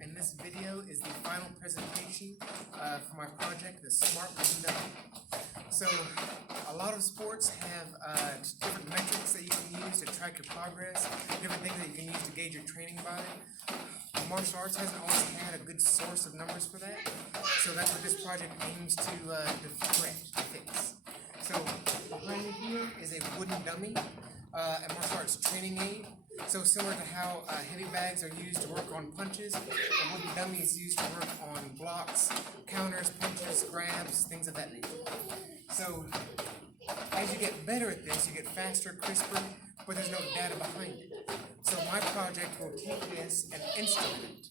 and this video is the final presentation for my project, the Smart Dummy. So, a lot of sports have different metrics that you can use to track your progress, different things that you can use to gauge your training by. Martial arts hasn't always had a good source of numbers for that, so that's what this project aims to fix. So, behind me here is a wooden dummy, a martial arts training aid. So similar to how heavy bags are used to work on punches, a wooden dummy is used to work on blocks, counters, punches, grabs, things of that nature. So as you get better at this, you get faster, crisper, but there's no data behind it. So my project will take this and instrument it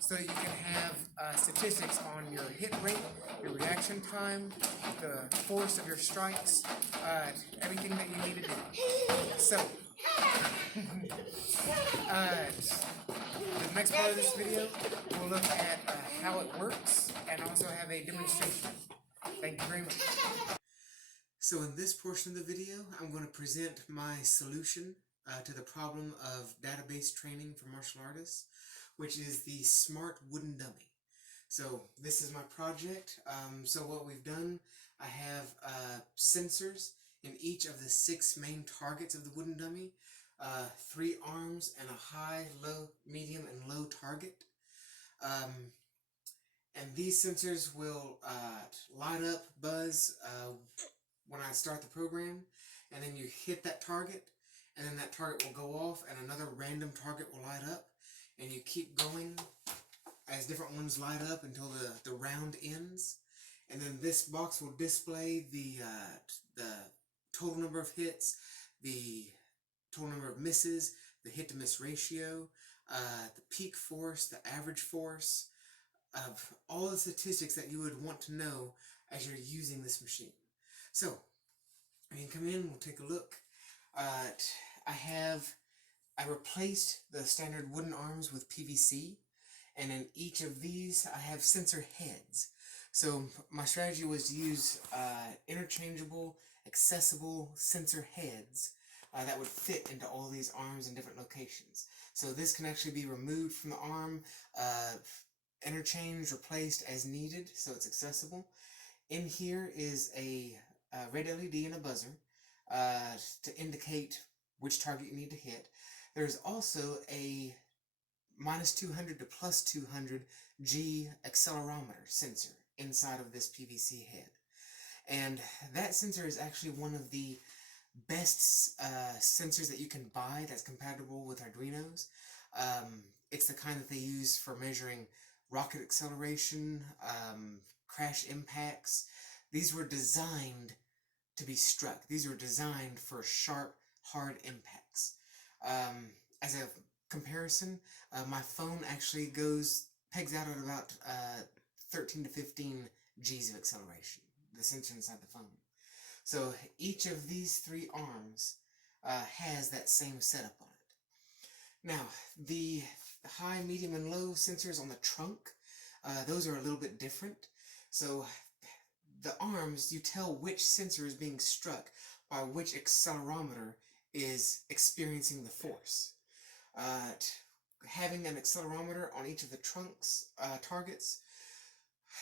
so that you can have statistics on your hit rate, your reaction time, the force of your strikes, everything that you need to do. So the next part of this video, we'll look at how it works and also have a demonstration. Thank you very much. So in this portion of the video, I'm going to present my solution to the problem of database training for martial artists, which is the Smart Wooden Dummy. So this is my project. So what we've done, I have sensors in each of the 6 main targets of the wooden dummy. 3 arms and a high, low, medium, and low target. And these sensors will light up, buzz when I start the program, and then you hit that target, and then that target will go off, and another random target will light up, and you keep going as different ones light up until the round ends. And then this box will display the total number of hits, the total number of misses, the hit-to-miss ratio, the peak force, the average force, of all the statistics that you would want to know as you're using this machine. So, you can come in, we'll take a look. I replaced the standard wooden arms with PVC, and in each of these I have sensor heads. So my strategy was to use interchangeable, accessible sensor heads that would fit into all these arms in different locations. So this can actually be removed from the arm, interchanged, replaced as needed, so it's accessible. In here is a red LED and a buzzer to indicate which target you need to hit. There's also a -200 to +200 G accelerometer sensor inside of this PVC head. And that sensor is actually one of the best sensors that you can buy that's compatible with Arduinos. It's the kind that they use for measuring rocket acceleration, crash impacts. These were designed to be struck. These were designed for sharp, hard impacts. As a comparison, my phone actually pegs out at about 13 to 15 G's of acceleration, the sensor inside the phone. So each of these 3 arms has that same setup on it. Now, the high, medium, and low sensors on the trunk, those are a little bit different. So the arms, you tell which sensor is being struck by which accelerometer is experiencing the force. Having an accelerometer on each of the trunk's targets,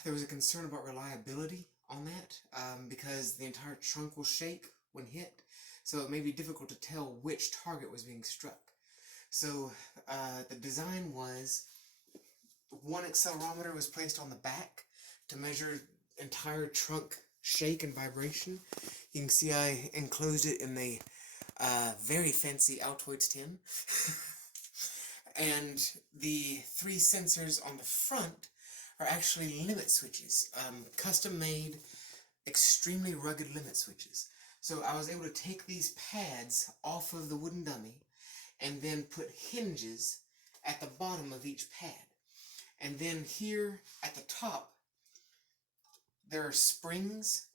there was a concern about reliability on that, because the entire trunk will shake when hit, so it may be difficult to tell which target was being struck. So the design was, one accelerometer was placed on the back to measure entire trunk shake and vibration. You can see I enclosed it in the very fancy Altoids tin. And the 3 sensors on the front are actually limit switches, custom-made, extremely rugged limit switches. So I was able to take these pads off of the wooden dummy and then put hinges at the bottom of each pad. And then here at the top, there are springs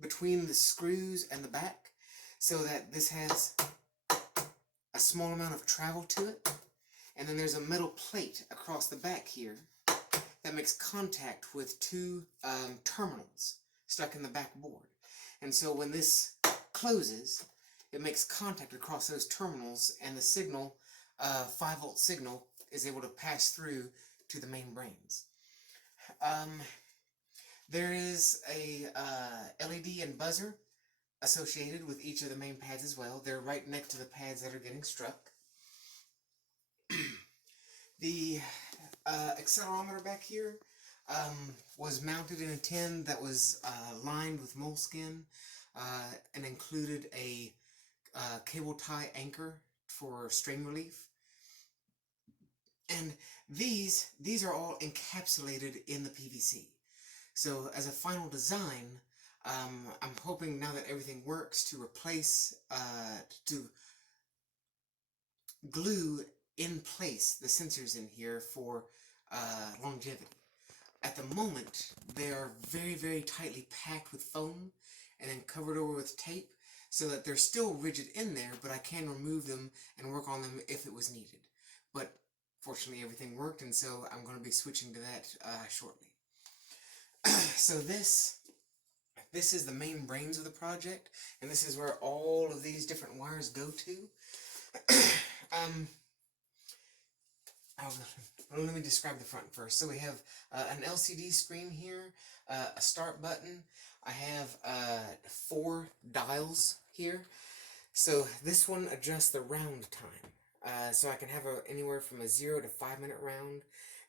between the screws and the back, so that this has a small amount of travel to it. And then there's a metal plate across the back here that makes contact with 2 terminals stuck in the back board. And so when this closes, it makes contact across those terminals, and the signal, 5-volt signal, is able to pass through to the main brains. Um, there is a LED and buzzer associated with each of the main pads as well. They're right next to the pads that are getting struck. The accelerometer back here was mounted in a tin that was lined with moleskin and included a cable tie anchor for strain relief. And these are all encapsulated in the PVC. So as a final design, I'm hoping now that everything works to replace, to glue in place the sensors in here for longevity. At the moment, they are very, very tightly packed with foam and then covered over with tape so that they're still rigid in there, but I can remove them and work on them if it was needed. But fortunately, everything worked, and so I'm going to be switching to that shortly. So this is the main brains of the project, and this is where all of these different wires go to. Let me describe the front first. So we have an LCD screen here, a start button. I have 4 dials here. So this one adjusts the round time. So I can have anywhere from a 0 to 5 minute round.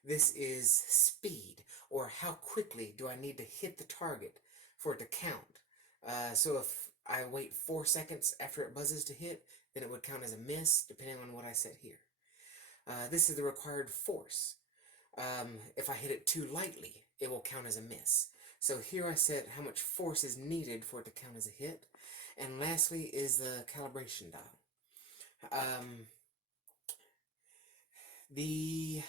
This is speed, or how quickly do I need to hit the target for it to count. So if I wait 4 seconds after it buzzes to hit, then it would count as a miss, depending on what I set here. This is the required force. If I hit it too lightly, it will count as a miss. So here I set how much force is needed for it to count as a hit. And lastly is the calibration dial. The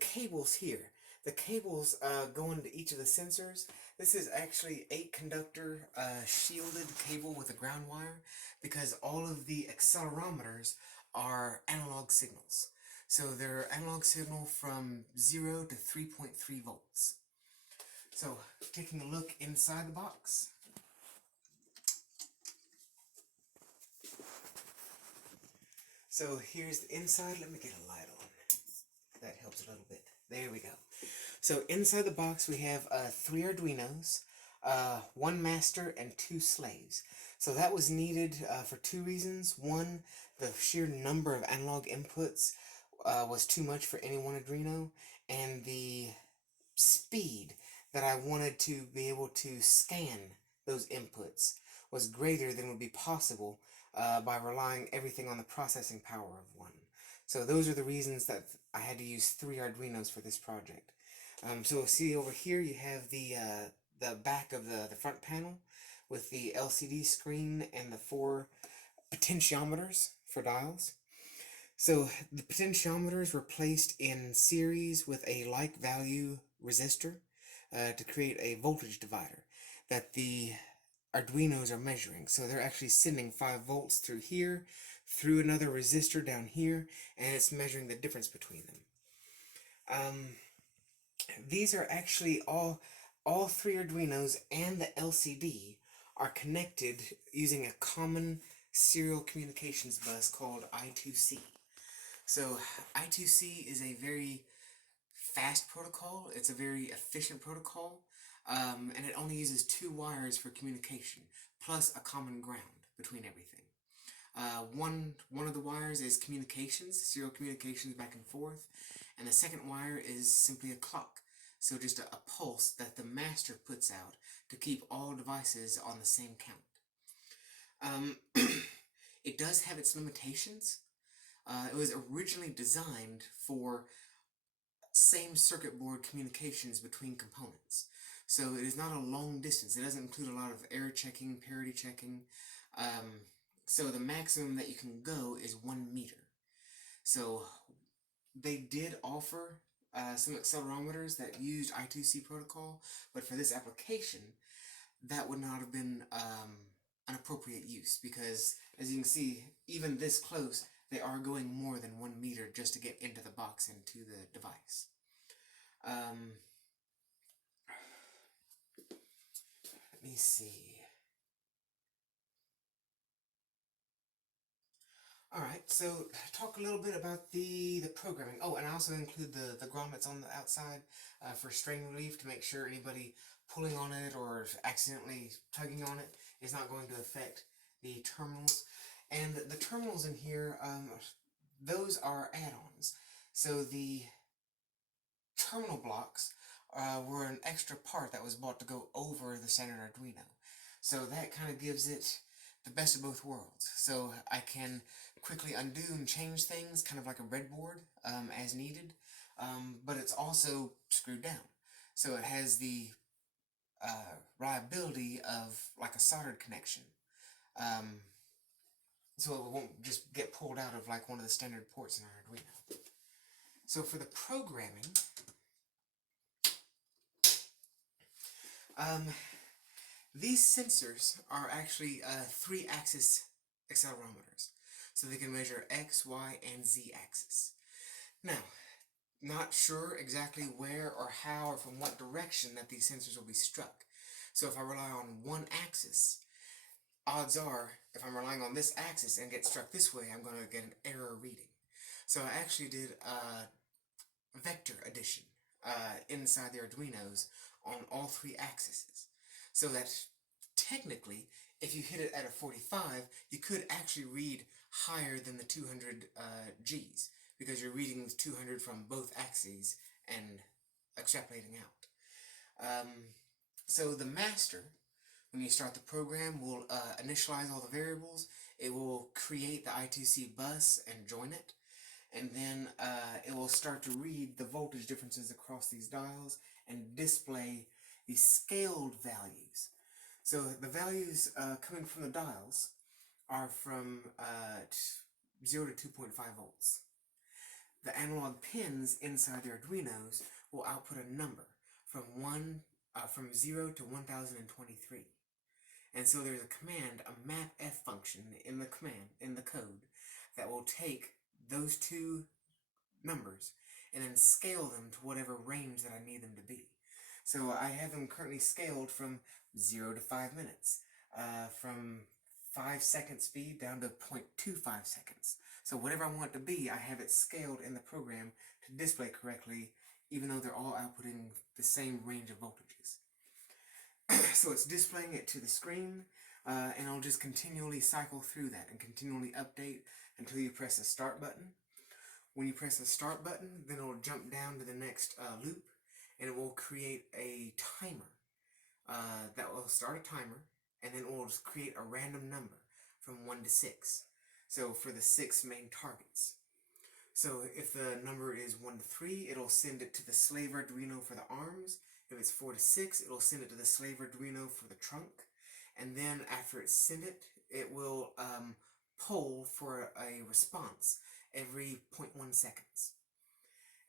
cables here. The cables go into each of the sensors. This is actually 8-conductor shielded cable with a ground wire, because all of the accelerometers are analog signals. So they're analog signal from 0 to 3.3 volts. So taking a look inside the box. So here's the inside. Let me get a light on. That helps a little bit. There we go. So inside the box we have 3 Arduinos, 1 master, and 2 slaves. So that was needed for 2 reasons. One, the sheer number of analog inputs was too much for any one Arduino, and the speed that I wanted to be able to scan those inputs was greater than would be possible by relying everything on the processing power of 1. So those are the reasons that I had to use 3 Arduinos for this project. So see over here you have the back of the front panel with the LCD screen and the 4 potentiometers for dials. So the potentiometers were placed in series with a like value resistor to create a voltage divider that the Arduinos are measuring. So they're actually sending 5 volts through here, through another resistor down here, and it's measuring the difference between them. These are actually all 3 Arduinos and the LCD are connected using a common serial communications bus called I2C. So I2C is a very fast protocol. It's a very efficient protocol, and it only uses 2 wires for communication, plus a common ground between everything. One of the wires is communications, serial communications back and forth, and the second wire is simply a clock, so just a pulse that the master puts out to keep all devices on the same count. It does have its limitations. It was originally designed for same circuit board communications between components. So it is not a long distance. It doesn't include a lot of error checking, parity checking. So the maximum that you can go is 1 meter. So they did offer some accelerometers that used I2C protocol, but for this application, that would not have been an appropriate use, because as you can see, even this close, they are going more than 1 meter just to get into the box, into the device. Let me see. Alright, so talk a little bit about the programming. Oh, and I also include the grommets on the outside for strain relief to make sure anybody pulling on it or accidentally tugging on it is not going to affect the terminals. And the terminals in here, those are add-ons. So the terminal blocks were an extra part that was bought to go over the standard Arduino. So that kind of gives it the best of both worlds. So I can quickly undo and change things, kind of like a breadboard, as needed, but it's also screwed down. So it has the reliability of like a soldered connection. Um, so it won't just get pulled out of like one of the standard ports in our Arduino. So for the programming, these sensors are actually 3-axis accelerometers. So they can measure X, Y, and Z axis. Now, not sure exactly where or how or from what direction that these sensors will be struck. So if I rely on one axis, odds are, if I'm relying on this axis and get struck this way, I'm going to get an error reading. So I actually did a vector addition inside the Arduinos on all 3 axes. So that technically, if you hit it at a 45, you could actually read higher than the 200 Gs, because you're reading the 200 from both axes and extrapolating out. So the master, when you start the program, will initialize all the variables. It will create the I2C bus and join it. And then it will start to read the voltage differences across these dials and display the scaled values. So the values coming from the dials are from 0 to 2.5 volts. The analog pins inside the Arduinos will output a number from 0 to 1023. And so there's a command, a mapf function in the code, that will take those two numbers and then scale them to whatever range that I need them to be. So I have them currently scaled from 0 to 5 minutes, from 5 second speed down to 0.25 seconds. So whatever I want it to be, I have it scaled in the program to display correctly, even though they're all outputting the same range of voltages. So it's displaying it to the screen, and I'll just continually cycle through that and continually update until you press the start button. When you press the start button, then it'll jump down to the next loop, and it will create a timer. That will start a timer, and then it will just create a random number from 1 to 6. So for the 6 main targets. So if the number is 1 to 3, it'll send it to the slave Arduino for the arms. If it's 4 to 6, it'll send it to the slave Arduino for the trunk. And then after it's sent it, it will poll for a response every 0.1 seconds.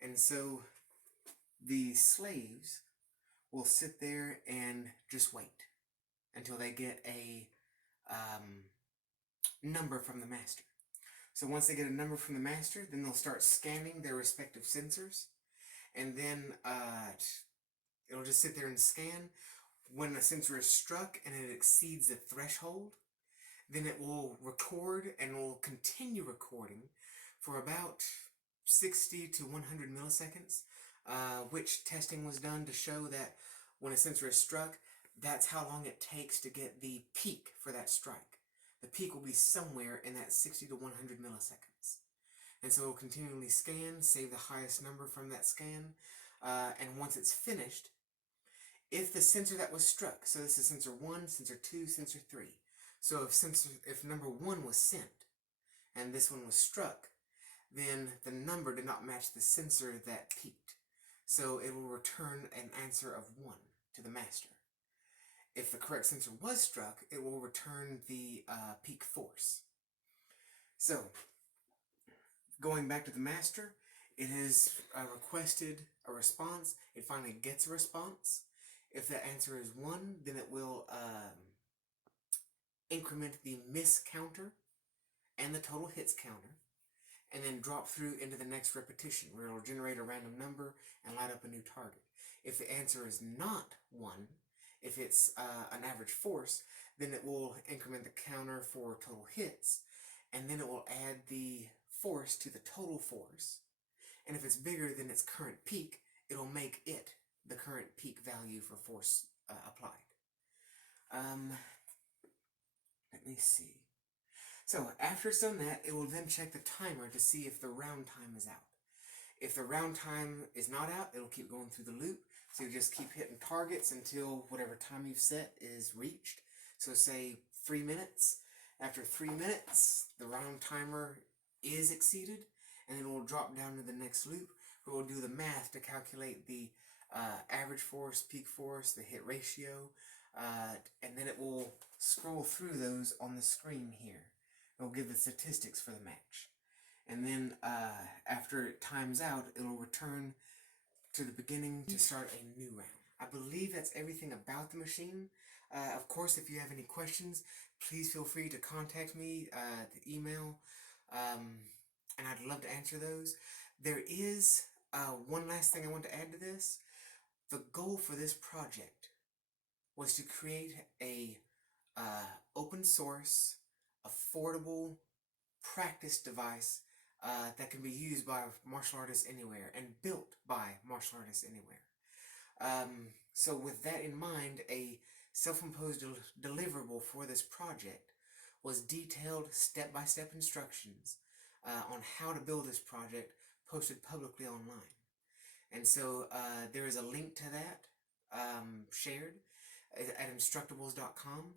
And so the slaves will sit there and just wait until they get a number from the master. So once they get a number from the master, then they'll start scanning their respective sensors, and then it'll just sit there and scan. When a sensor is struck and it exceeds the threshold, then it will record and will continue recording for about 60 to 100 milliseconds, which testing was done to show that when a sensor is struck, that's how long it takes to get the peak for that strike. The peak will be somewhere in that 60 to 100 milliseconds. And so it will continually scan, save the highest number from that scan, and once it's finished, if the sensor that was struck, so this is sensor 1, sensor 2, sensor 3, so if number 1 was sent, and this one was struck, then the number did not match the sensor that peaked. So it will return an answer of 1 to the master. If the correct sensor was struck, it will return the peak force. So, going back to the master, it has requested a response. It finally gets a response. If the answer is 1, then it will increment the miss counter and the total hits counter, and then drop through into the next repetition, where it will generate a random number and light up a new target. If the answer is not 1, if it's an average force, then it will increment the counter for total hits, and then it will add the force to the total force. And if it's bigger than its current peak, it'll make it the current peak value for force applied. Let me see. So after it's done that, it will then check the timer to see if the round time is out. If the round time is not out, it'll keep going through the loop. So you just keep hitting targets until whatever time you've set is reached. So say 3 minutes. After 3 minutes, the round timer is exceeded, and then we'll drop down to the next loop where we'll do the math to calculate the average force, peak force, the hit ratio, and then it will scroll through those on the screen here. It will give the statistics for the match. And then after it times out, it'll return to the beginning to start a new round. I believe that's everything about the machine. Of course, if you have any questions, please feel free to contact me, the email, and I'd love to answer those. There is one last thing I want to add to this. The goal for this project was to create a open source, affordable practice device that can be used by martial artists anywhere and built by martial artists anywhere. So with that in mind, a self-imposed deliverable for this project was detailed step-by-step instructions on how to build this project posted publicly online. And so there is a link to that shared at instructables.com.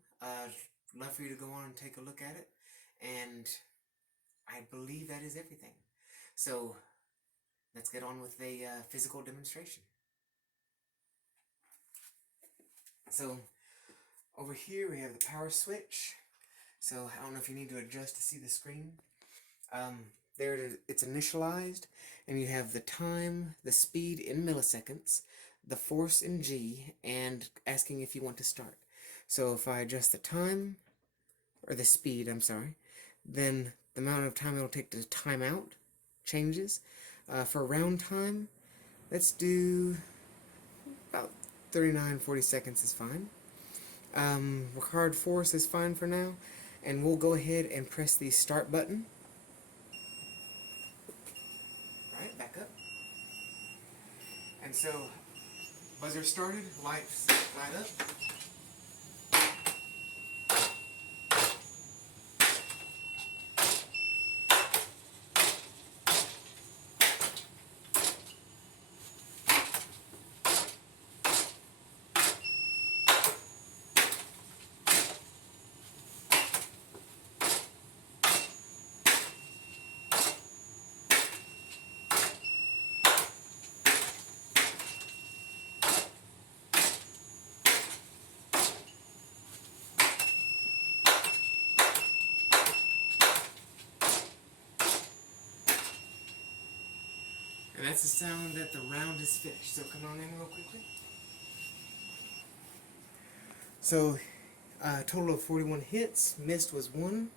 Love for you to go on and take a look at it. And I believe that is everything. So let's get on with a physical demonstration. So over here we have the power switch. So I don't know if you need to adjust to see the screen. There it is, it's initialized, and you have the time, the speed in milliseconds, the force in G, and asking if you want to start. So if I adjust the time, or the speed, I'm sorry, then the amount of time it'll take to time out changes. For round time, let's do about 39-40 seconds is fine. Required force is fine for now, and we'll go ahead and press the start button. Alright, back up. And so, buzzer started, lights light up. And that's the sound that the round is finished. So come on in real quickly. So, total of 41 hits. Missed was 1.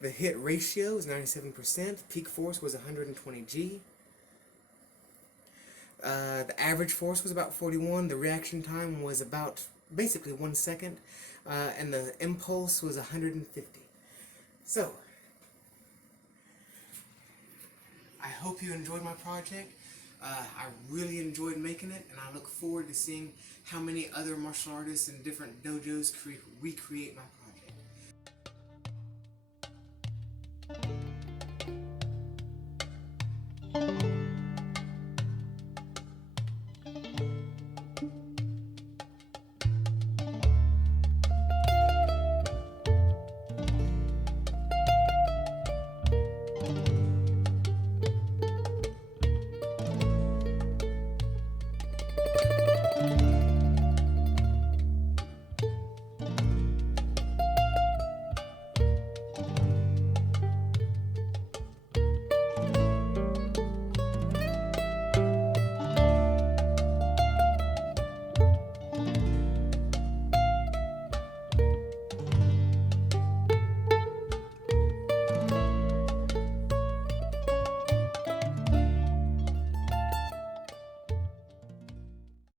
The hit ratio is 97%. Peak force was 120 G. The average force was about 41. The reaction time was about basically 1 second. And the impulse was 150. So, I hope you enjoyed my project. I really enjoyed making it, and I look forward to seeing how many other martial artists in different dojos recreate my project.